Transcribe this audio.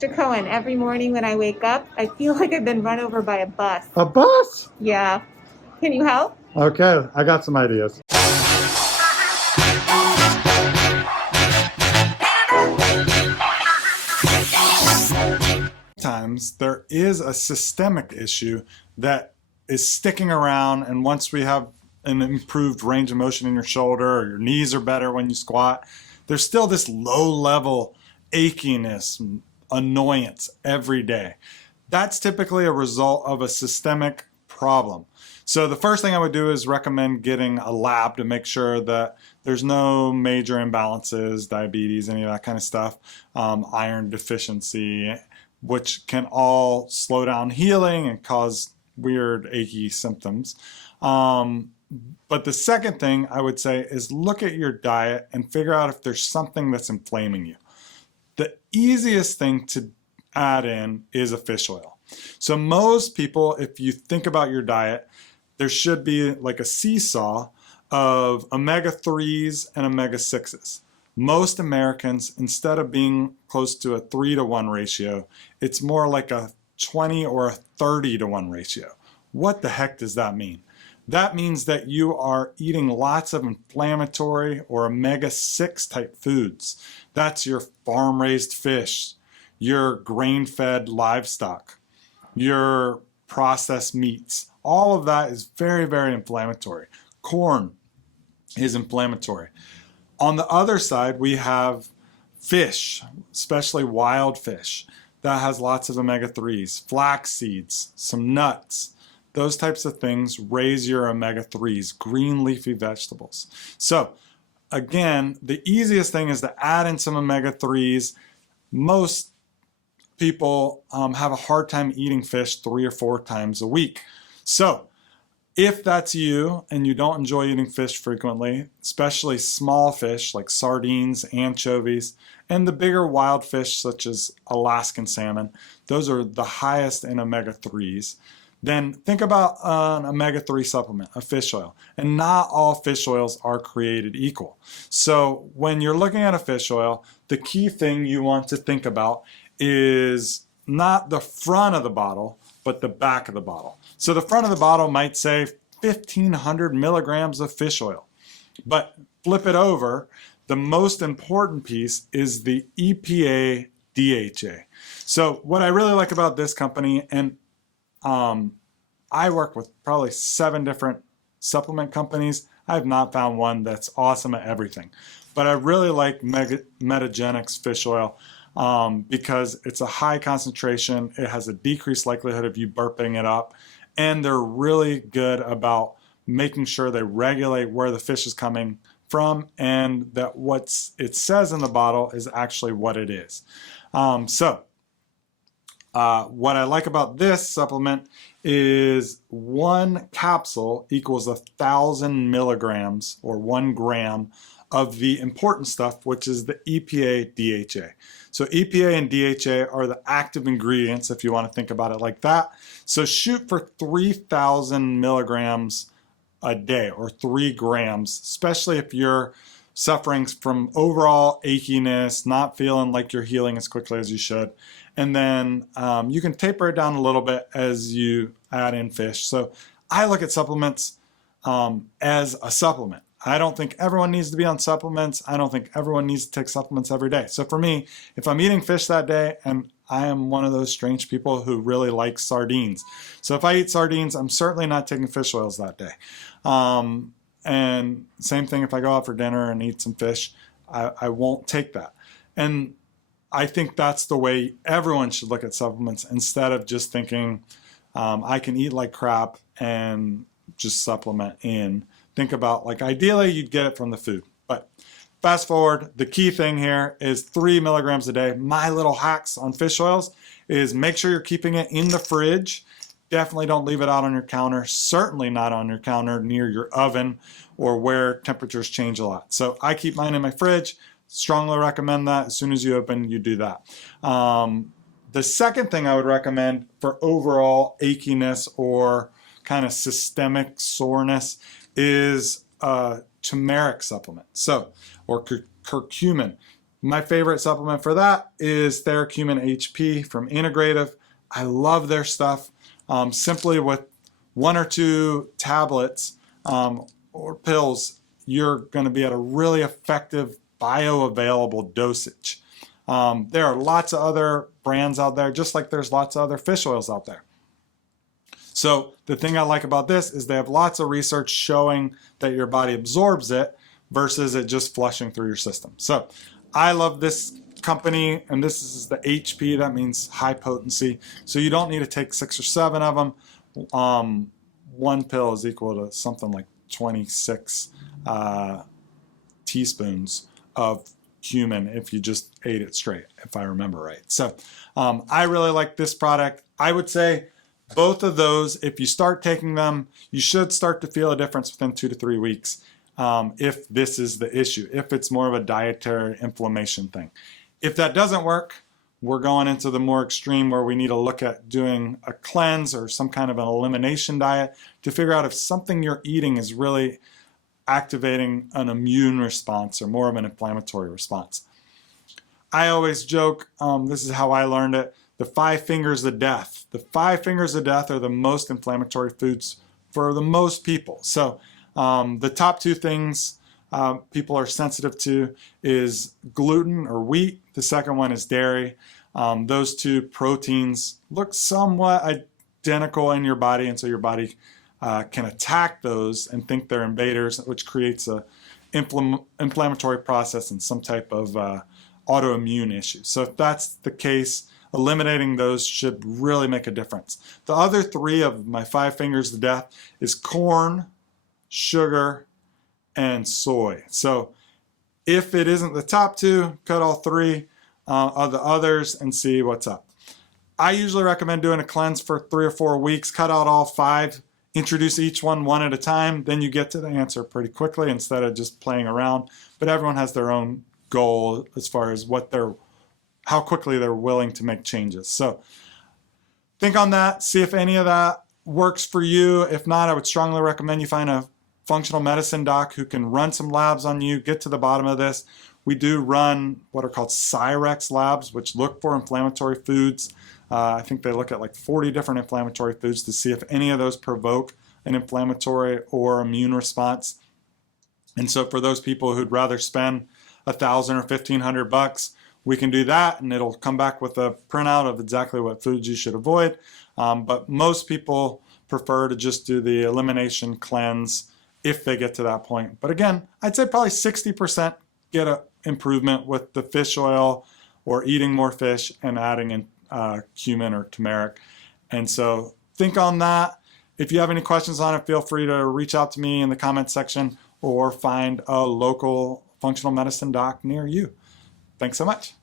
Mr. Cohen, every morning when I wake up, I feel like I've been run over by a bus. A bus? Yeah. Can you help? Okay, I got some ideas. Sometimes there is a systemic issue that is sticking around, and once we have an improved range of motion in your shoulder, or your knees are better when you squat, there's still this low level achiness, annoyance every day. That's typically a result of a systemic problem. So the first thing I would do is recommend getting a lab to make sure that there's no major imbalances, diabetes, any of that kind of stuff, iron deficiency, which can all slow down healing and cause weird achy symptoms. But the second thing I would say is look at your diet and figure out if there's something that's inflaming you. The easiest thing to add in is a fish oil. So most people, if you think about your diet, there should be like a seesaw of omega-3s and omega-6s. Most Americans, instead of being close to a 3-to-1 ratio, it's more like a 20 or a 30-to-1 ratio. What the heck does that mean? That means that you are eating lots of inflammatory or omega-6 type foods. That's your farm-raised fish, your grain-fed livestock, your processed meats. All of that is very, very inflammatory. Corn is inflammatory. On the other side, we have fish, especially wild fish, that has lots of omega-3s, flax seeds, some nuts. Those types of things raise your omega-3s, green leafy vegetables. So again, the easiest thing is to add in some omega-3s. Most people have a hard time eating fish 3 or 4 times a week. So if that's you and you don't enjoy eating fish frequently, especially small fish like sardines, anchovies, and the bigger wild fish such as Alaskan salmon, those are the highest in omega-3s, then think about an omega-3 supplement, a fish oil. And not all fish oils are created equal. So when you're looking at a fish oil, the key thing you want to think about is not the front of the bottle, but the back of the bottle. So the front of the bottle might say 1,500 milligrams of fish oil. But flip it over, the most important piece is the EPA DHA. So what I really like about this company, and I work with probably 7 different supplement companies. I have not found one that's awesome at everything. But I really like Metagenics fish oil because it's a high concentration. It has a decreased likelihood of you burping it up. And they're really good about making sure they regulate where the fish is coming from and that what it says in the bottle is actually what it is. What I like about this supplement is 1 capsule equals 1,000 milligrams or 1 gram of the important stuff, which is the EPA DHA. So EPA and DHA are the active ingredients if you want to think about it like that. So shoot for 3,000 milligrams a day or 3 grams, especially if you're suffering from overall achiness, not feeling like you're healing as quickly as you should. And then you can taper it down a little bit as you add in fish. So I look at supplements as a supplement. I don't think everyone needs to be on supplements. I don't think everyone needs to take supplements every day. So for me, if I'm eating fish that day, and I am one of those strange people who really like sardines. So if I eat sardines, I'm certainly not taking fish oils that day. And same thing if I go out for dinner and eat some fish, I won't take that. And I think that's the way everyone should look at supplements instead of just thinking I can eat like crap and just supplement in. Think about, like, ideally you'd get it from the food. But fast forward, the key thing here is 3 milligrams a day. My little hacks on fish oils is make sure you're keeping it in the fridge. Definitely don't leave it out on your counter. Certainly not on your counter near your oven or where temperatures change a lot. So I keep mine in my fridge. Strongly recommend that. As soon as you open, you do that. The second thing I would recommend for overall achiness or kind of systemic soreness is a turmeric supplement. So, or curcumin. My favorite supplement for that is Theracumin HP from Integrative. I love their stuff. Simply with 1 or 2 tablets or pills, you're going to be at a really effective bioavailable dosage. There are lots of other brands out there, just like there's lots of other fish oils out there. So the thing I like about this is they have lots of research showing that your body absorbs it versus it just flushing through your system. So I love this company, and this is the HP, that means high potency. So you don't need to take 6 or 7 of them. One pill is equal to something like 26 teaspoons of cumin if you just ate it straight, if I remember right. So I really like this product. I would say both of those, if you start taking them, you should start to feel a difference within 2 to 3 weeks if this is the issue, if it's more of a dietary inflammation thing. If that doesn't work, we're going into the more extreme where we need to look at doing a cleanse or some kind of an elimination diet to figure out if something you're eating is really activating an immune response or more of an inflammatory response. I always joke, this is how I learned it, the 5 fingers of death. The 5 fingers of death are the most inflammatory foods for the most people. So the top 2 things people are sensitive to is gluten or wheat. The second one is dairy. Those 2 proteins look somewhat identical in your body, and so your body can attack those and think they're invaders, which creates a inflammatory process and some type of autoimmune issue. So if that's the case, eliminating those should really make a difference. The other 3 of my 5 fingers of death is corn, sugar, and soy. So if it isn't the top 2, cut all 3 of the others and see what's up. I usually recommend doing a cleanse for 3 or 4 weeks, cut out all 5, introduce each one at a time, then you get to the answer pretty quickly instead of just playing around. But everyone has their own goal as far as how quickly they're willing to make changes. So think on that, see if any of that works for you. If not, I would strongly recommend you find a functional medicine doc who can run some labs on you, get to the bottom of this. We do run what are called Cyrex labs, which look for inflammatory foods. I think they look at like 40 different inflammatory foods to see if any of those provoke an inflammatory or immune response. And so for those people who'd rather spend $1,000 or $1,500, we can do that, and it'll come back with a printout of exactly what foods you should avoid. But most people prefer to just do the elimination cleanse if they get to that point. But again, I'd say probably 60% get an improvement with the fish oil or eating more fish and adding in cumin or turmeric. And so think on that. If you have any questions on it, feel free to reach out to me in the comments section or find a local functional medicine doc near you. Thanks so much.